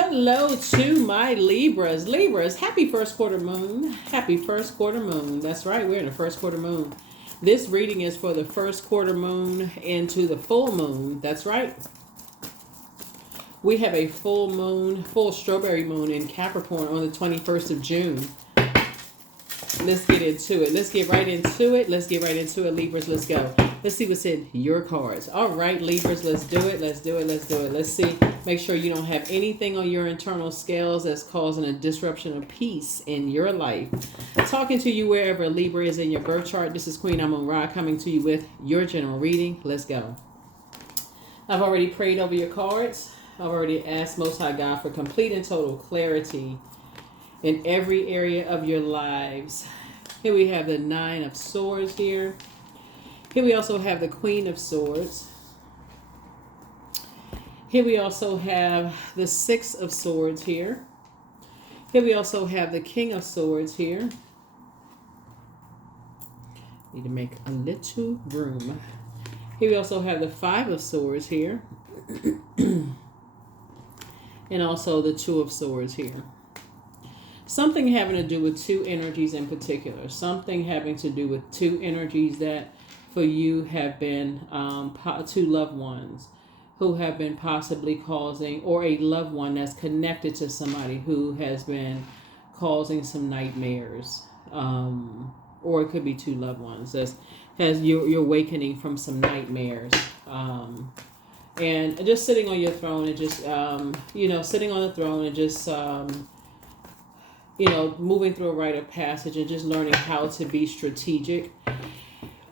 Hello to my Libras. Libras, happy first quarter moon. Happy first quarter moon. That's right, we're in the first quarter moon. This reading is for the first quarter moon into the full moon. That's right. We have a full moon, full strawberry moon in Capricorn on the 21st of June. Let's get into it. Let's get right into it. Let's get right into it, Libras. Let's go. Let's see what's in your cards. All right, Libras, let's do it. Let's do it. Let's do it. Let's see. Make sure you don't have anything on your internal scales that's causing a disruption of peace in your life. Talking to you wherever Libra is in your birth chart. This is Queen Amun Ra coming to you with your general reading. Let's go. I've already prayed over your cards. I've already asked Most High God for complete and total clarity in every area of your lives. Here we have the Nine of Swords here. Here we also have the Queen of Swords. Here we also have the Six of Swords here. Here we also have the King of Swords here. Need to make a little room. Here we also have the Five of Swords here. And also the Two of Swords here. Something having to do with two energies in particular. Something having to do with two energies that for you have been two loved ones who have been possibly causing, or a loved one that's connected to somebody who has been causing some nightmares. Or it could be two loved ones that you're awakening from some nightmares. And just sitting on your throne and just, sitting on the throne and just, moving through a rite of passage and just learning how to be strategic.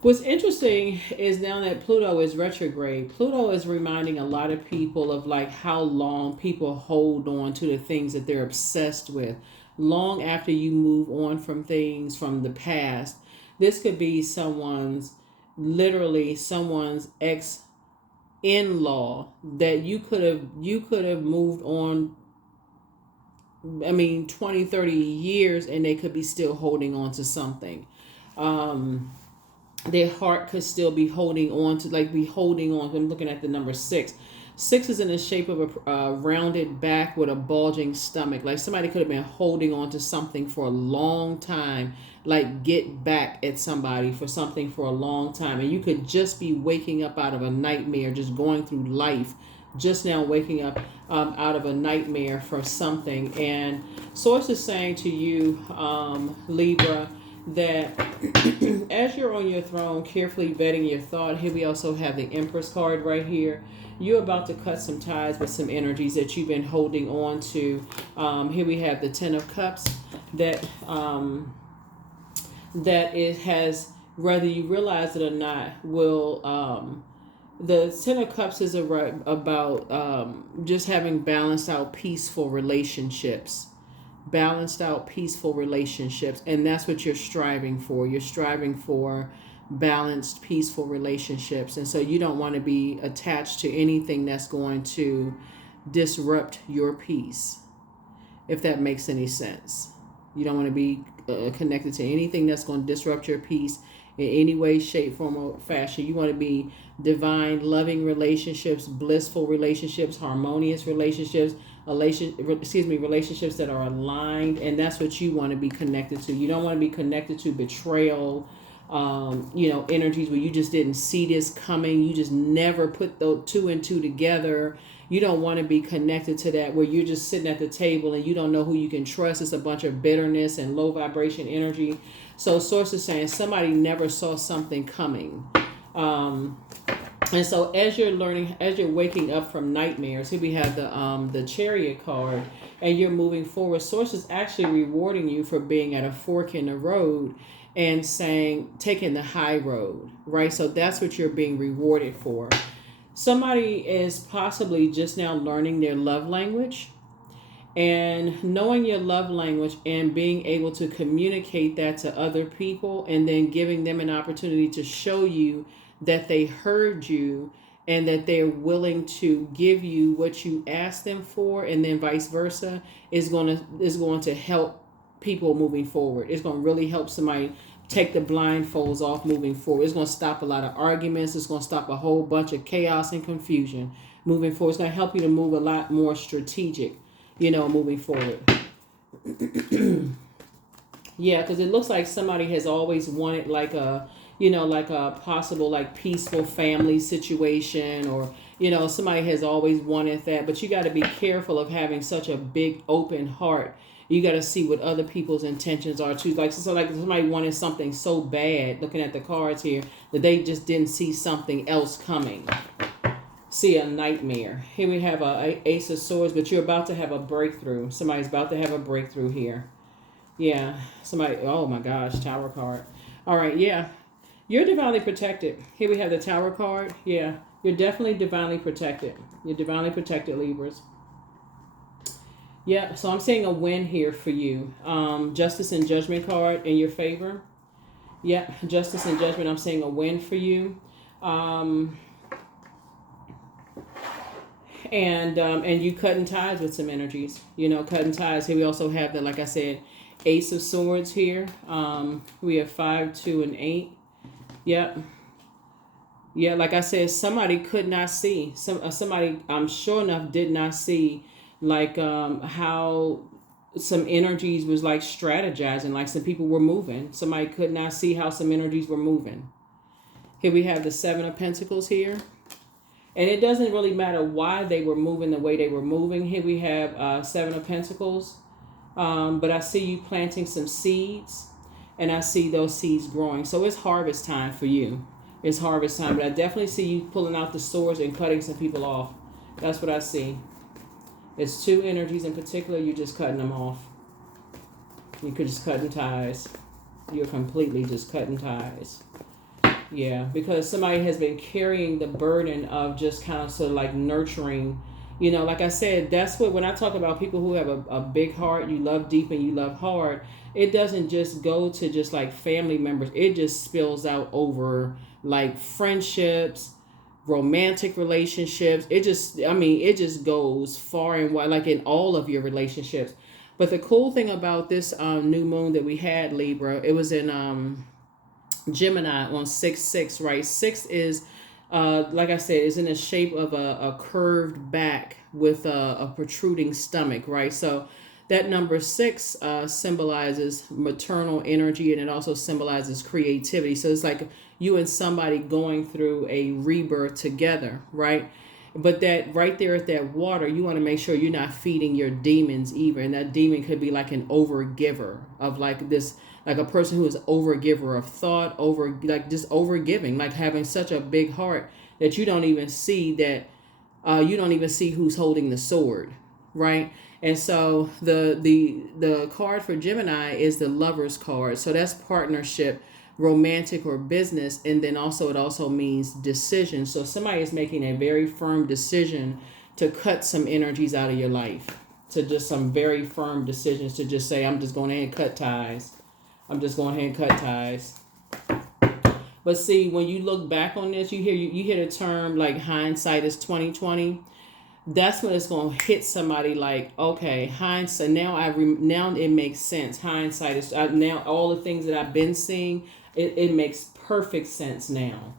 What's interesting is now that Pluto is retrograde, Pluto is reminding a lot of people of like how long people hold on to the things that they're obsessed with. Long after you move on from things from the past, this could be someone's ex-in-law that you could have moved on 20, 30 years and they could be still holding on to something. Their heart could still be holding on to, I'm looking at the number 6. 6 is in the shape of a rounded back with a bulging stomach. Like somebody could have been holding on to something for a long time, like get back at somebody for something for a long time. And you could just be waking up out of a nightmare, just going through life, just now waking up out of a nightmare for something. And Source is saying to you, Libra, that as you're on your throne, carefully vetting your thought. Here we also have the Empress card right here. You're about to cut some ties with some energies that you've been holding on to. Here we have the Ten of Cups that it has, whether you realize it or not, will the Ten of Cups is about just having balanced out peaceful relationships. Balanced out peaceful relationships, and that's what you're striving for. You're striving for balanced peaceful relationships, and so you don't want to be attached to anything that's going to disrupt your peace, if that makes any sense. You don't want to be connected to anything that's going to disrupt your peace in any way, shape, form, or fashion. You want to be divine, loving relationships, blissful relationships, harmonious relationships, relationships that are aligned, and that's what you want to be connected to. You don't want to be connected to betrayal, energies where you just didn't see this coming. You just never put the two and two together. You don't want to be connected to that where you're just sitting at the table and you don't know who you can trust. It's a bunch of bitterness and low vibration energy. So Source is saying somebody never saw something coming. And so as you're waking up from nightmares, here we have the Chariot card, and you're moving forward. Source is actually rewarding you for being at a fork in the road and taking the high road, right? So that's what you're being rewarded for. Somebody is possibly just now learning their love language, and knowing your love language and being able to communicate that to other people, and then giving them an opportunity to show you that they heard you and that they're willing to give you what you asked them for, and then vice versa, is going to help people moving forward. It's going to really help somebody take the blindfolds off moving forward. It's going to stop a lot of arguments. It's going to stop a whole bunch of chaos and confusion moving forward. It's going to help you to move a lot more strategic. moving forward. Yeah, because it looks like somebody has always wanted like like a possible like peaceful family situation, or somebody has always wanted that. But you got to be careful of having such a big open heart. You got to see what other people's intentions are too. Like like somebody wanted something so bad, looking at the cards here, that they just didn't see something else coming. See a nightmare. Here we have a Ace of Swords, but you're about to have a breakthrough. Somebody's about to have a breakthrough here. Yeah, somebody, oh my gosh, Tower card. All right, yeah. You're divinely protected. Here we have the Tower card. Yeah, you're definitely divinely protected. You're divinely protected, Libras. Yeah, so I'm seeing a win here for you. Justice and Judgment card in your favor. Yeah, Justice and Judgment, I'm seeing a win for you. And you cutting ties with some energies. Cutting ties. Here we also have the, like I said, Ace of Swords here. We have 5, 2, and 8. Yep. Yeah, like I said, somebody could not see. Somebody, I'm sure enough, did not see like how some energies was like strategizing, like some people were moving. Somebody could not see how some energies were moving. Here we have the 7 of Pentacles here. And it doesn't really matter why they were moving the way they were moving. Here we have 7 of Pentacles. But I see you planting some seeds, and I see those seeds growing. So it's harvest time for you. It's harvest time. But I definitely see you pulling out the swords and cutting some people off. That's what I see. It's 2 energies in particular. You're just cutting them off. You could just cutting ties. You're completely just cutting ties. Yeah, because somebody has been carrying the burden of just kind of sort of like nurturing. Like I said, that's what, when I talk about people who have a big heart, you love deep and you love hard, it doesn't just go to just like family members. It just spills out over like friendships, romantic relationships. It just goes far and wide, like in all of your relationships. But the cool thing about this new moon that we had, Libra, it was in Gemini on 6-6, right? 6 is, like I said, is in the shape of a curved back with a protruding stomach, right? So that number 6 symbolizes maternal energy, and it also symbolizes creativity. So it's like you and somebody going through a rebirth together, right? But that right there at that water, you want to make sure you're not feeding your demons either. And that demon could be like an overgiver of like this, like a person who is overgiver of thought, like just overgiving, like having such a big heart that you don't even see who's holding the sword, right? And so the card for Gemini is the Lover's card. So that's partnership, romantic or business, and then also it also means decision. So somebody is making a very firm decision to cut some energies out of your life, to just some very firm decisions to just say, I'm just going ahead and cut ties. I'm just going ahead and cut ties. But see, when you look back on this, you hear the term like hindsight is 20/20. That's when it's going to hit somebody like, okay, hindsight. Now it makes sense. Hindsight is now all the things that I've been seeing. It makes perfect sense now.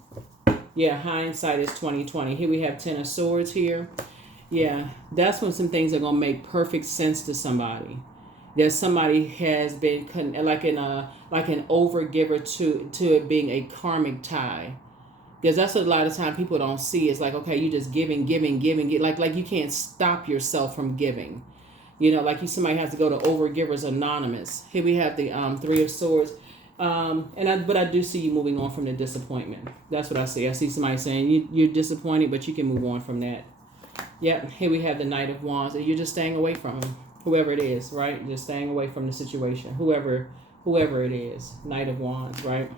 Yeah, hindsight is 20/20. Here we have 10 of Swords here. Yeah, that's when some things are going to make perfect sense to somebody. That somebody has been like an overgiver to it being a karmic tie. Because that's what a lot of time people don't see. It's like, okay, you just giving, like you can't stop yourself from giving. Like somebody has to go to Overgivers Anonymous. Here we have the 3 of Swords. But I do see you moving on from the disappointment. That's what I see. I see somebody saying you're disappointed, but you can move on from that. Yep. Here we have the Knight of Wands. And you're just staying away from him. Whoever it is, right? Just staying away from the situation. Whoever it is. Knight of Wands, right?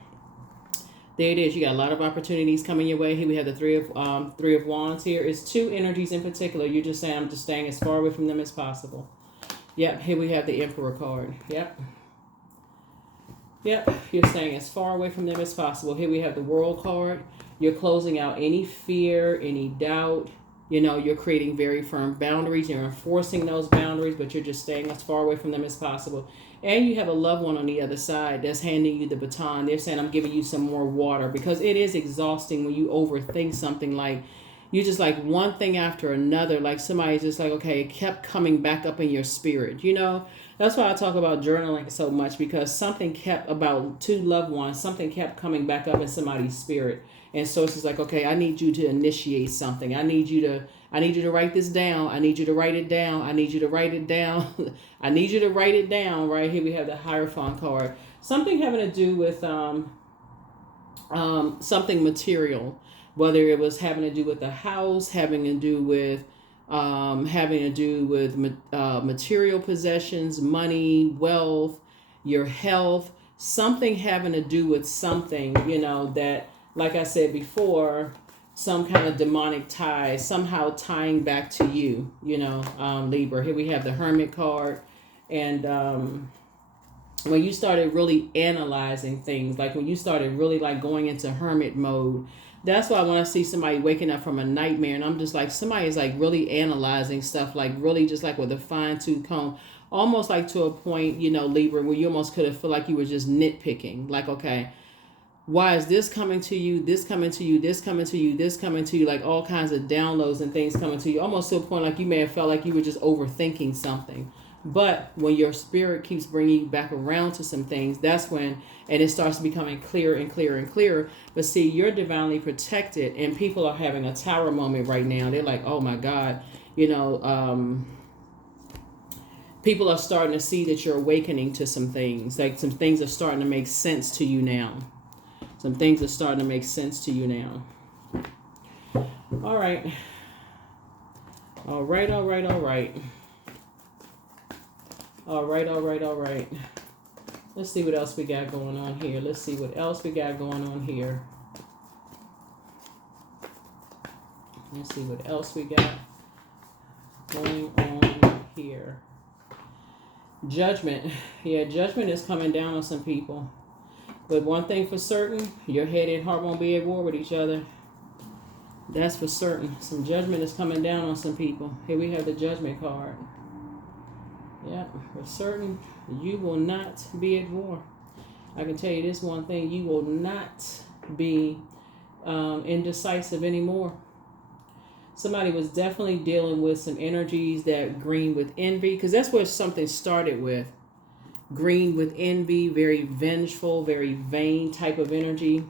There it is. You got a lot of opportunities coming your way. Here we have the three of Wands here. It's 2 energies in particular. You're just saying, I'm just staying as far away from them as possible. Yep. Here we have the Emperor card. Yep. You're staying as far away from them as possible. Here we have the World card. You're closing out any fear, any doubt. You're creating very firm boundaries. You're enforcing those boundaries, but you're just staying as far away from them as possible. And you have a loved one on the other side that's handing you the baton. They're saying, I'm giving you some more water, because it is exhausting when you overthink something like, You just like one thing after another, like somebody just like, okay, it kept coming back up in your spirit, you know. That's why I talk about journaling so much, because something kept, about two loved ones, something kept coming back up in somebody's spirit. And so it's just like, okay, I need you to initiate something. I need you to write this down. I need you to write it down. I need you to write it down. I need you to write it down. Right here we have the Hierophant card. Something having to do with something material, whether it was having to do with the house, having to do with material possessions, money, wealth, your health, something having to do with something, you know, that, like I said before, some kind of demonic tie, somehow tying back to you, you know, Libra. Here we have the Hermit card. And when you started really analyzing things, like when you started really like going into hermit mode, that's why when I see somebody waking up from a nightmare, and I'm just like, somebody is like really analyzing stuff, like really just like with a fine-tooth comb, almost like to a point, you know, Libra, where you almost could have feel like you were just nitpicking. Like, okay, why is this coming to you, this coming to you, this coming to you, this coming to you, like all kinds of downloads and things coming to you, almost to a point like you may have felt like you were just overthinking something. But when your spirit keeps bringing you back around to some things, that's when, and it starts becoming clearer and clearer and clearer. But see, you're divinely protected, and people are having a tower moment right now. They're like, oh my God, you know, people are starting to see that you're awakening to some things. Like some things are starting to make sense to you now. Some things are starting to make sense to you now. All right. All right, all right, all right. All right, all right, all right. Let's see what else we got going on here. Let's see what else we got going on here. Let's see what else we got going on here. Judgment. Yeah, judgment is coming down on some people. But one thing for certain, your head and heart won't be at war with each other. That's for certain. Some judgment is coming down on some people. Here we have the Judgment card. Yeah, for certain, you will not be at war. I can tell you this one thing, you will not be indecisive anymore. Somebody was definitely dealing with some energies that green with envy, because that's where something started with. Green with envy, very vengeful, very vain type of energy.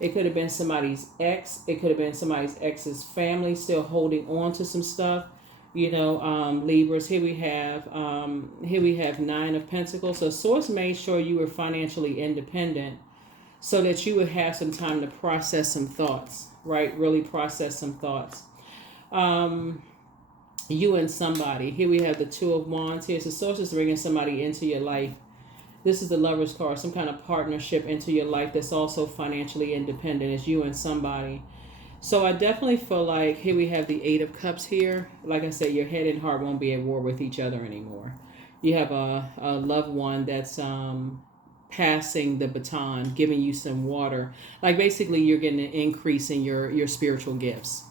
It could have been somebody's ex. It could have been somebody's ex's family still holding on to some stuff. You know, Libras, here we have 9 of Pentacles. So Source made sure you were financially independent so that you would have some time to process some thoughts, right? Really process some thoughts. You and somebody. Here we have the 2 of Wands. Here's the Source is bringing somebody into your life. This is the Lover's card, some kind of partnership into your life that's also financially independent. It's you and somebody. So I definitely feel like here we have the 8 of Cups here. Like I said, your head and heart won't be at war with each other anymore. You have a loved one that's passing the baton, giving you some water. Like basically you're getting an increase in your spiritual gifts.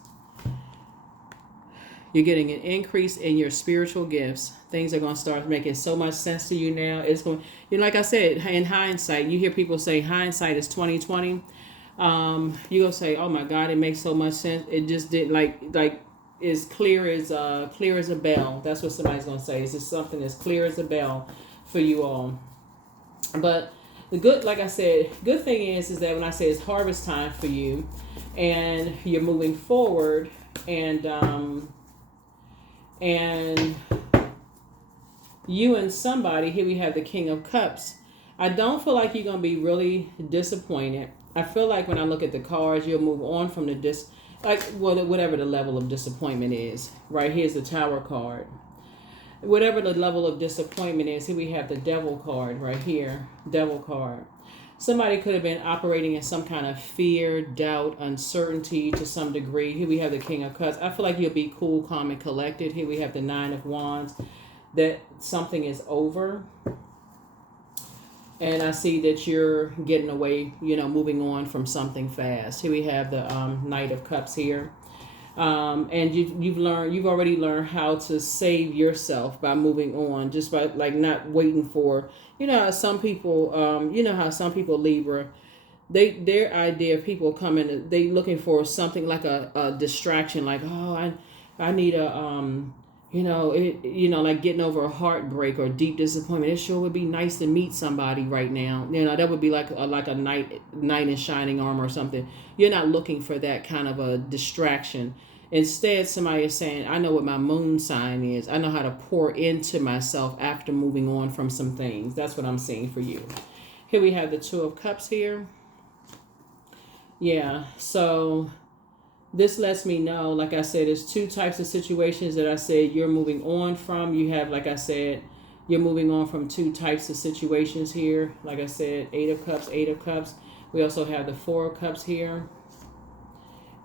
You're getting an increase in your spiritual gifts. Things are going to start making so much sense to you now. It's going, you know, like I said, in hindsight, you hear people say hindsight is 20/20. You gonna say, oh my God, it makes so much sense. It just did like as clear as a bell. That's what somebody's gonna say. It's just something as clear as a bell for you all. But the good, like I said, good thing is that when I say it's harvest time for you, and you're moving forward, and you and somebody, here we have the King of Cups. I don't feel like you're gonna be really disappointed. I feel like when I look at the cards, you'll move on from the whatever the level of disappointment is. Right here's the Tower card. Whatever the level of disappointment is, here we have the Devil card right here. Devil card. Somebody could have been operating in some kind of fear, doubt, uncertainty to some degree. Here we have the King of Cups. I feel like you'll be cool, calm, and collected. Here we have the 9 of Wands. That something is over. And I see that you're getting away, you know, moving on from something fast. Here we have the Knight of Cups here. And you've already learned how to save yourself by moving on, just by like not waiting for, you know, some people, Libra, their idea of people coming, they looking for something like a distraction, like, oh, I need a like getting over a heartbreak or deep disappointment. It sure would be nice to meet somebody right now. That would be like a knight in shining armor or something. You're not looking for that kind of a distraction. Instead, somebody is saying, I know what my moon sign is. I know how to pour into myself after moving on from some things. That's what I'm seeing for you. Here we have the Two of Cups here. Yeah, so this lets me know, like I said, there's two types of situations that I said you're moving on from. You have, like I said, you're moving on from two types of situations here. Like I said, Eight of Cups, Eight of Cups. We also have the Four of Cups here.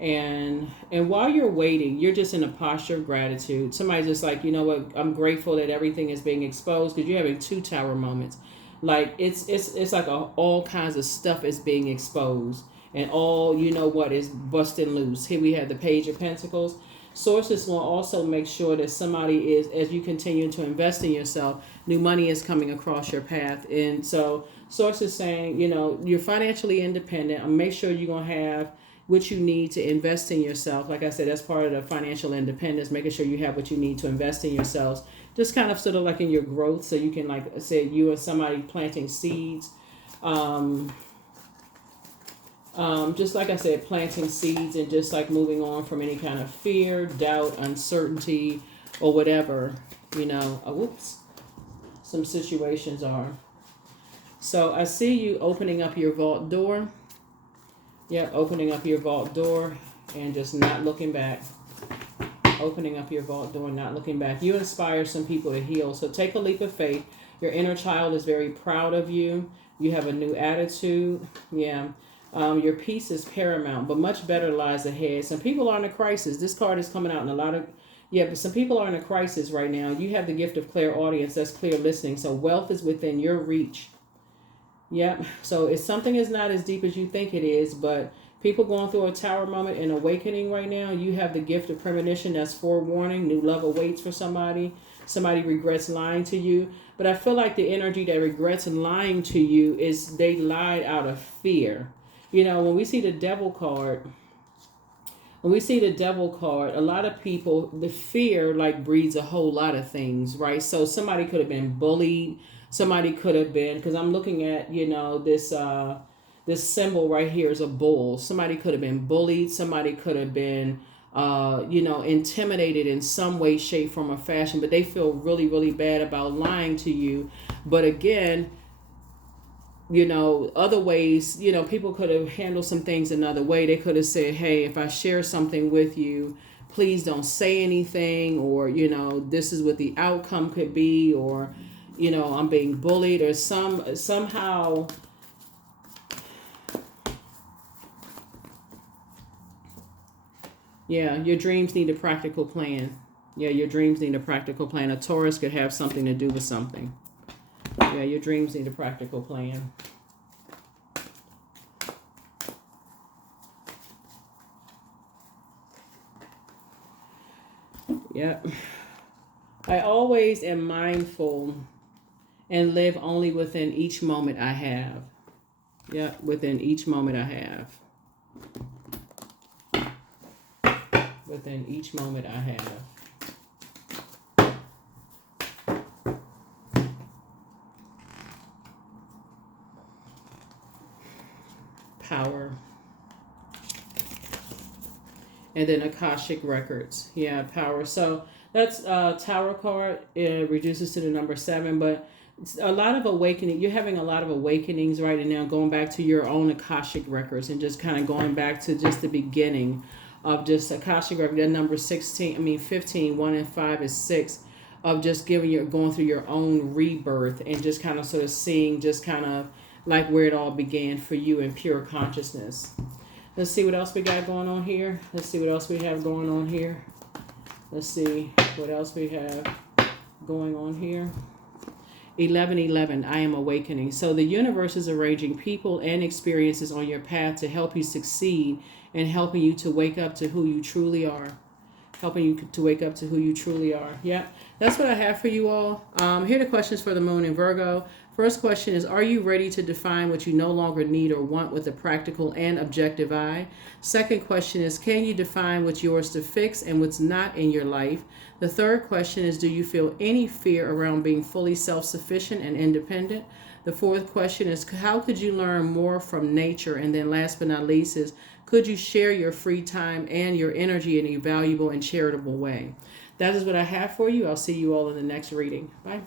And while you're waiting, you're just in a posture of gratitude. Somebody's just like, you know what, I'm grateful that everything is being exposed, because you're having two tower moments. Like it's like all kinds of stuff is being exposed, and all is busting loose. Here we have the Page of Pentacles. Sources will also make sure that somebody is, as you continue to invest in yourself, new money is coming across your path. And so sources saying, you're financially independent, and make sure you're going to have what you need to invest in yourself. Like I said, that's part of the financial independence, making sure you have what you need to invest in yourselves. Just kind of sort of like in your growth, so you can, like I said, you and somebody planting seeds. Just like I said, planting seeds, and just like moving on from any kind of fear, doubt, uncertainty, or whatever, some situations are. So I see you opening up your vault door. Yeah, opening up your vault door and just not looking back. Opening up your vault door, not looking back. You inspire some people to heal. So take a leap of faith. Your inner child is very proud of you. You have a new attitude. Yeah. Your peace is paramount, but much better lies ahead. Some people are in a crisis. This card is coming out in a lot of... Yeah, but some people are in a crisis right now. You have the gift of clairaudience. That's clear listening. So wealth is within your reach. Yep. So if something is not as deep as you think it is, but people going through a tower moment and awakening right now, you have the gift of premonition. That's forewarning. New love awaits for somebody. Somebody regrets lying to you. But I feel like the energy that regrets lying to you is they lied out of fear. When we see the devil card, a lot of people, the fear like breeds a whole lot of things, right? So somebody could have been bullied. Somebody could have been, because I'm looking at, this symbol right here is a bull. Somebody could have been bullied. Somebody could have been, intimidated in some way, shape, form, or fashion. But they feel really, really bad about lying to you. But again, other ways, people could have handled some things another way. They could have said, hey, if I share something with you, please don't say anything. Or, this is what the outcome could be. Or, I'm being bullied, or somehow. Yeah, your dreams need a practical plan. Yeah, your dreams need a practical plan. A Taurus could have something to do with something. Yeah, your dreams need a practical plan. Yep. I always am mindful and live only within each moment I have. Yeah, within each moment I have. Within each moment I have. Power. And then Akashic Records. Yeah, power. So that's Tower card. It reduces to the number 7, but a lot of awakening. You're having a lot of awakenings right now, going back to your own Akashic Records and just kind of going back to just the beginning of just Akashic Record. That number 15, 1 and 5 is 6, of just going through your own rebirth and just kind of sort of seeing just kind of like where it all began for you in pure consciousness. Let's see what else we got going on here. Let's see what else we have going on here. Let's see what else we have going on here. 11:11, I am awakening. So the universe is arranging people and experiences on your path to help you succeed and helping you to wake up to who you truly are. Helping you to wake up to who you truly are. Yeah, that's what I have for you all. Here are the questions for the moon in Virgo. First question is, are you ready to define what you no longer need or want with a practical and objective eye? Second question is, can you define what's yours to fix and what's not in your life? The third question is, do you feel any fear around being fully self-sufficient and independent? The fourth question is, how could you learn more from nature? And then last but not least is, could you share your free time and your energy in a valuable and charitable way? That is what I have for you. I'll see you all in the next reading. Bye.